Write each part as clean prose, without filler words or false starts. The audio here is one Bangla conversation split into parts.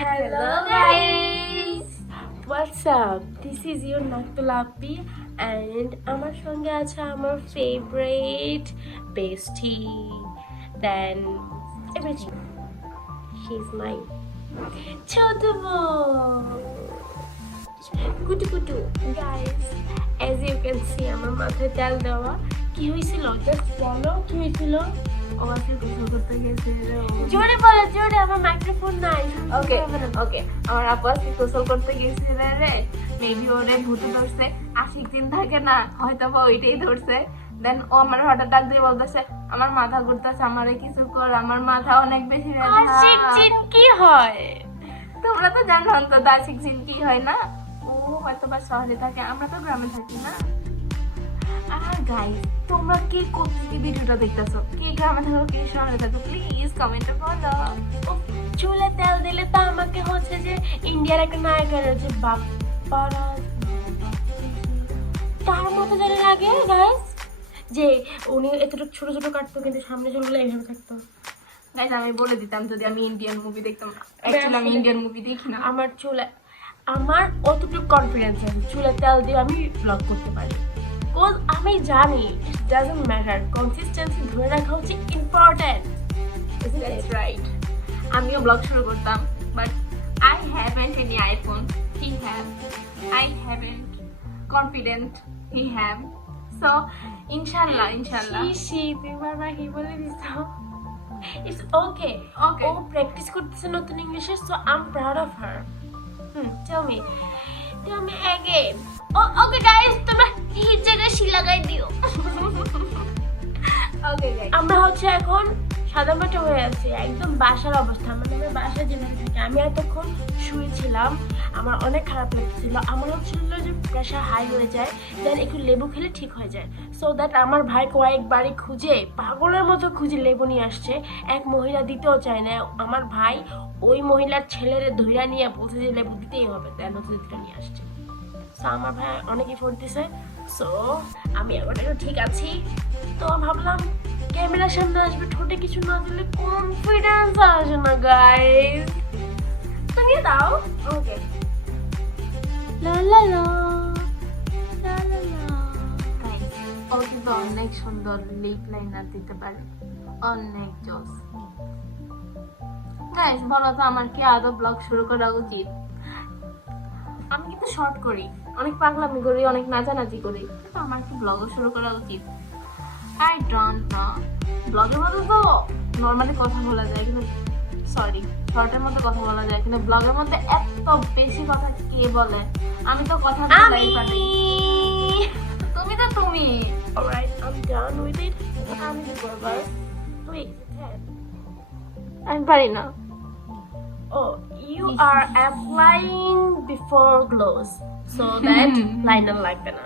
Hello guys! What's up? This is your Naktulapi and আমার সঙ্গে আছে আমার favorite bestie then everything. She's my ছোট বোন কুটু কুটু guys. As you can see আমার মাথায় তেল দেওয়া কি হয়েছিল just বলো কি হয়েছিল ওকে গোসল করতে গেছে জোরে বলো জোরে আমার মাইক্রোফোন নাই ওকে আমার আপু আজকে গোসল করতে গেছিল রে মেবি ওরে ভূত ধরছে আশিক দিন থাকে না হয়তো বা ওইটাই ধরছে দেন ও আমার হঠাৎ ডাক দিয়ে বলতেছে আমার মাথা ঘুরতেছে আমারে কিছু কর আমার মাথা অনেক বেশি ব্যথা আশিক জিন কি হয় তোমরা তো জানো অন্তত আশিক জিন কি হয় না ও হয়তো বা শহরে থাকে আমরা তো গ্রামে থাকি না আর গাইস তোমরা কে কোথেকে ভিডিওটা দেখতেছো কে গ্রামে থাকো কে শহরে থাকো প্লিজ কমেন্টে বলো চুলে তেল দিলে তো আমাকে হচ্ছে যে ইন্ডিয়ার একটা নায়িকার যে বাপ্পারা তার মতো যেন লাগে গাইস যে উনি এতটুকু ছোট ছোট কাটতো কিন্তু সামনে চুলগুলো এইভাবে থাকতো গাইস আমি বলে দিতাম যদি আমি ইন্ডিয়ান মুভি দেখতাম অ্যাকচুয়ালি আমি ইন্ডিয়ান মুভি দেখি না আমার চুলে আমার অতটুকু কনফিডেন্স আছে চুলে তেল দিয়ে আমি ব্লগ করতে পারি কোজ আমি জানি ইট ডাজন্ট ম্যাটার কনসিস্টেন্সি ধরে রাখা হচ্ছে ইম্পর্টেন্ট দ্যাটস রাইট আমিও ব্লগ শুরু করতাম but I haven't any iPhone he have I haven't confident he have so ইনশাআল্লাহ শিশি তুমি বারবার কি বলে দিছো ইটস ওকে Okay. ও প্র্যাকটিস করতেছে নতুন ইংলিশে so I am proud of her tell me again okay guys তোমরা এই জায়গায় শি লাগাই দিও ওকে গাইস আমরা হচ্ছে এখন সাদামাটা হয়ে আছি একদম বাসার অবস্থা মানে আমার বাসা যেখানে থাকে আমি এতক্ষণ শুয়েছিলাম আমার অনেক খারাপ লাগছিল আমার হচ্ছিল যে প্রেশার হাই হয়ে যায় দেন একটু লেবু খেলে ঠিক হয়ে যায় সো দ্যাট আমার ভাই কয়েকবারই খুঁজে পাগলের মতো খুঁজে লেবু নিয়ে আসছে এক মহিলা দিতেও চায় না আমার ভাই ওই মহিলার ছেলেরে ধইরা নিয়ে বলছে যে লেবু দিতেই হবে দেন হচ্ছে দুটো নিয়ে আসছে সো আমার ভাই অনেক এফোর্ট দিছে সো আমি এখন একটু ঠিক আছি তো ভাবলাম ক্যামেরার সামনে আসবে ঠোঁটে কিছু না দিলে কনফিডেন্স আসে না গাইস তুমি দাও ওকে লা লা লা লা লা লা গাইস ও কিন্তু অনেক সুন্দর লিপ লাইনার দিতে পারে অনেক জোস গাইস বলো তো আমার কি আদৌ ব্লগ শুরু করা উচিত আমি কিন্তু শর্ট করি অনেক পাগলামি করি অনেক নাচানাচি করি কিন্তু আমার কি ব্লগও শুরু করা উচিত আই ডোন্ট নো ব্লগের মধ্যে তো নর্মালি কথা বলা যায় কিন্তু সরি শর্টের মধ্যে কথা বলা যায় কিন্তু ব্লগের মধ্যে এত বেশি কথা কে বলে আমি তো কথা বলাই পারি তুমি তো তুমি alright I'm done with it আমি কি করব please আমি পারি না oh you are applying before glows so that liner লাগবে না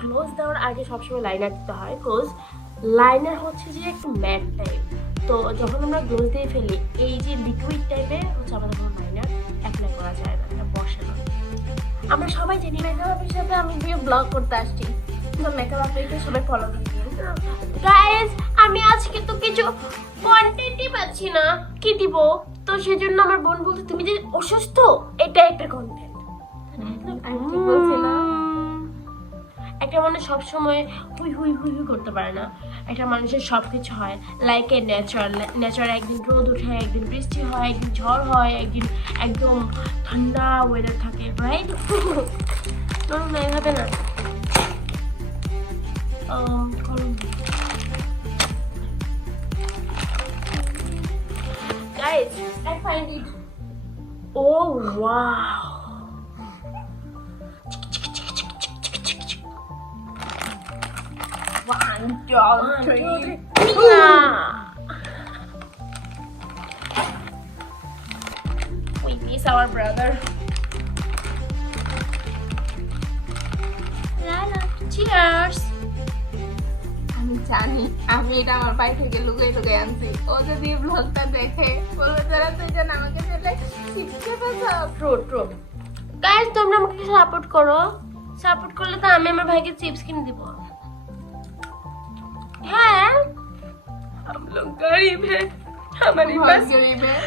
গ্লোজ দেওয়ার আগে সবসময় লাইনার দিতে হয় বিকজ লাইনার হচ্ছে যে একটু ম্যাট টাইপ তো যখন আমরা গ্লোজ দিয়ে ফেলি এই যে লিকুইড টাইপের হচ্ছে আমাদের কোনো লাইনার অ্যাপ্লাই করা যায় না এটা বসে না আমরা সবাই জানি মেকআপ হিসাবে আমি দিয়ে ব্লগ করতে আসছি কিন্তু মেকআপ আর্টিস্টকে সবাই ফলো করি গাইস আমি আজকে তো কিছু কন্টেন্টই পাচ্ছি না কি দিব তো সেজন্য আমার বোন বলতে তুমি যে অসুস্থ এটা একটা কন্টেন্ট আমি কি বলছিলাম একটা মানুষ সবসময় হুই হুই হুই হুই করতে পারে না একটা মানুষের সব কিছু হয় লাইক এ নেচার একদিন রোদ উঠে একদিন বৃষ্টি হয় একদিন ঝড় হয় একদিন একদম ঠান্ডা ওয়েদার থাকে রাইট না এভাবে না Guys, I find it. Oh wow. One, two, three. We miss our brother. Lala, cheers. আমি জানি আমি এটা আমার বাড়ি থেকে লুকিয়ে আনছি ও যদি ব্লগটা দেখে বলবে যারা তুই যেন আমাকে ফেলে শিখতে পারছো ট্রু গাইস তোমরা আমাকে সাপোর্ট করলে তো আমি আমার ভাইকে চিপস কিনে দিব হ্যাঁ हम लोग गरीब हैं हमारे बहुत पास गरीब है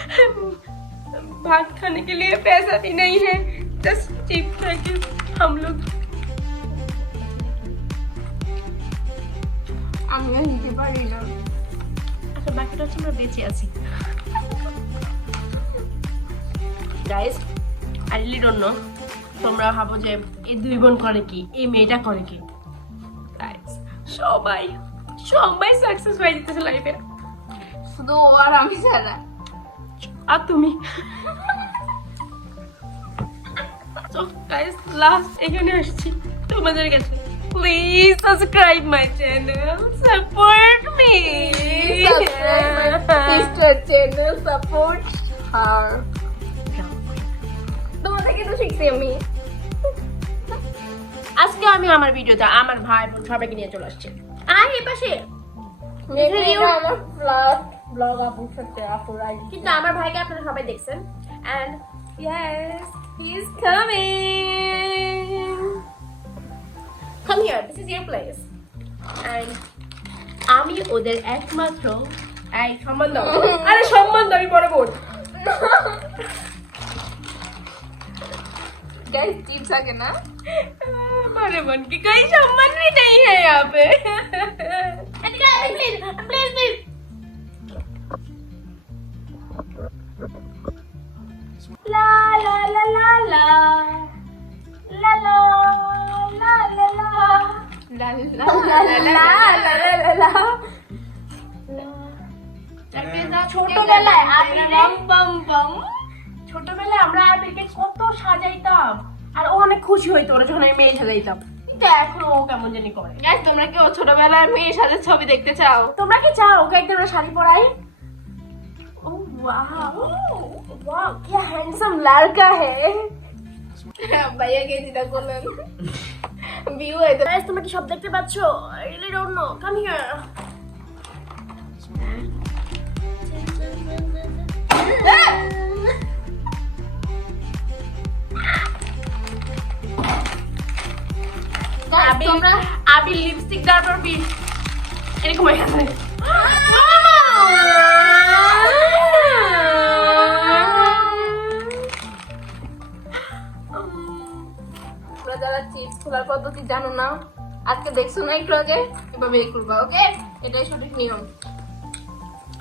भात खाने के लिए पैसा भी नहीं है, जस्ट चिप पैकेट हम लोग। আমি নিতে পারি না। আচ্ছা বাকিটা হচ্ছে আমরা বেঁচে আছি। Guys I really don't no তোমরা ভাবো যে এই দুই বোন করে কি, এই মেয়েটা করে কি। গাইস সবাই সবাই সাকসেস হয়ে যেতেছে লাইফে, শুধু ও আর আমি ছাড়া। আর তুমি। তো গাইস লাস্ট এখানে আসছি তোমাদের কাছে, please subscribe my channel, support me, sister channel support her. তোমার থেকে তো শিখছি আমি। আজকে আমি আমার ভিডিওতে আমার ভাই বোন সবাইকে নিয়ে চলে আসছি। আর এই পাশে আমার ব্লগ আপুর সাথে আপুরাই। কিন্তু আমার ভাইকে আপনারা সবাই দেখছেন, and yes he is coming, come here, this is your place, and আমি ওদের একমাত্র এই সম্মান দাও, আরে সম্মান দাও বড় বোন। गाइस चिप्स आगे ना बड़े বোন की कोई सम्मान भी नहीं है यहाँ पे। प्लीज प्लीज प्लीज ला ला ला ला ला ला ला ला ला ला ला ला ছোটবেলায় ছোটবেলায় আমরা আবিরকে কত সাজাইতাম, আর ও অনেক খুশি হইতো ওরা যখন আমি মেয়ে সাজাইতাম, কিন্তু এখন ও কেমন জানি করে। गाइस তোমরা কি ও ছোটবেলার মেয়ের সাথে ছবি দেখতে চাও? তোমরা কি চাও ওকে একদম শাড়ি পরাই? ও ওয়াও ওয়াও क्या हैंडसम लड़का है। ভাইয়া কে যেটা করলেন ভিউ হইতো। গাইস তোমরা কি সব দেখতে পাচ্ছো? I really don't know, come here. Guys তোমরা আবির লিপস্টিক দেওয়ার পর বি এরকম হয়ে গেছে। তোমরা যারা চিপস খোলার পদ্ধতি জানো না, আজকে দেখছো না একটু আগে, এভাবে করবা, ওকে? এটাই সঠিক নিয়ম।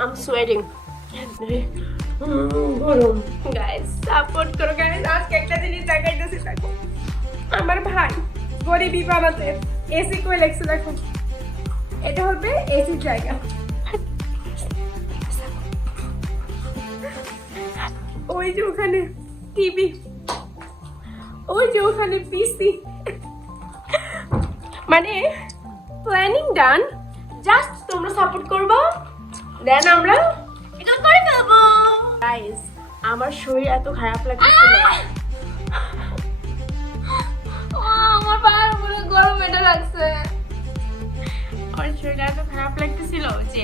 I'm sweating. গরম। গাইস সাপোর্ট করো গাইস, আজকে একটা জিনিস দেখাইতেছি দেখো। আমার ভাই গরিবি বানাতে এসি কই লেখছে দেখো, এটা হবে এসি জায়গা। ওই যে ওখানে টিভি, ওই যে ওখানে পিসি, মানে প্ল্যানিং ডান, জাস্ট তোমরা সাপোর্ট করবা, দেন আমরা এটা করে ফেলবো। গাইস আমার শরীর এত খারাপ লাগছিল, আমার পায়ের উপরে গরম এটা লাগছে। আমার শরীরটা এত খারাপ লাগতেছিল যে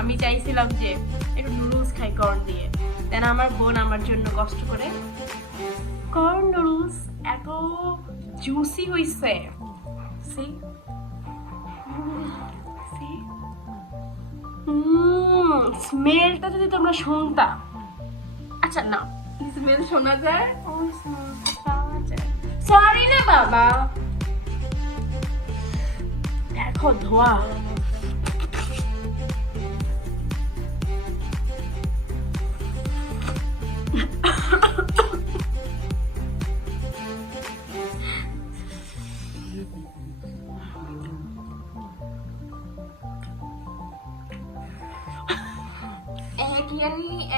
আমি চাইছিলাম যে একটু নুডলস খাই কর্ন দিয়ে, দেন আমার বোন আমার জন্য কষ্ট করে কর্ন নুডলস এত জুসি হইছে, সি স্মেলটা যদি তোমরা শুনতা। আচ্ছা না স্মেল শোনা যায়? সরি না বাবা, দেখো ধোয়া।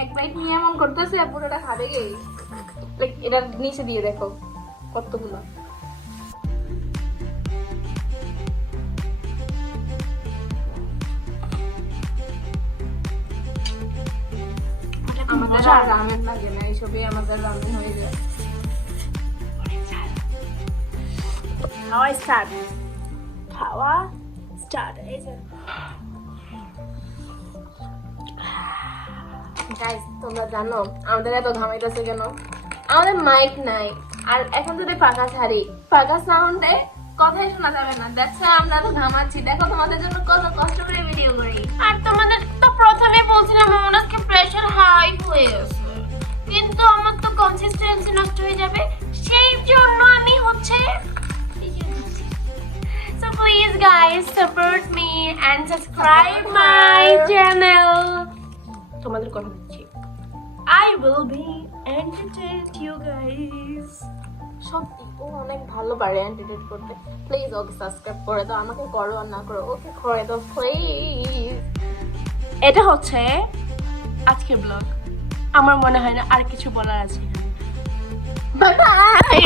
এক বাইট নিয়ে এমন করতেছে পুরোটা খাবে গে। এটা নিচে দিয়ে দেখো কতগুলো। আমাদের আর রামেন লাগে না, এইসবই আমাদের রামেন হয়ে যায়। খাওয়া স্টার্ট, খাওয়া স্টার্ট। এই যে গাইস তোমরা জানো আমাদের এত ঘামাইতেছে কেন? আমাদের মাইক নাই, আর এখন যদি পাকা ছাড়ি পাকা সাউন্ডে কথাই শোনা যাবে না। দেখছো আমরা তো ঘামাচ্ছি, দেখো তোমাদের জন্য কত কষ্ট করে ভিডিও করি। আর তোমাদের তো প্রথমে বলছিলাম আমার আজকে প্রেশার হাই হয়ে গেছে, কিন্তু আমার নষ্ট হয়ে যাবে, সেই জন্য আমি হচ্ছে so please guys support me and subscribe my channel. তোমাদের কথা দিচ্ছি, I will be entertained you guys. সত্যি ও অনেক ভালো পারে এন্টারটেইন করতে। প্লিজ ওকে সাবস্ক্রাইব করে দাও, আমাকে করো আর না করো ওকে করে দাও প্লিজ। এটা হচ্ছে আজকের ব্লগ। আমার মনে হয় না আর কিছু বলার আছে। Bye bye.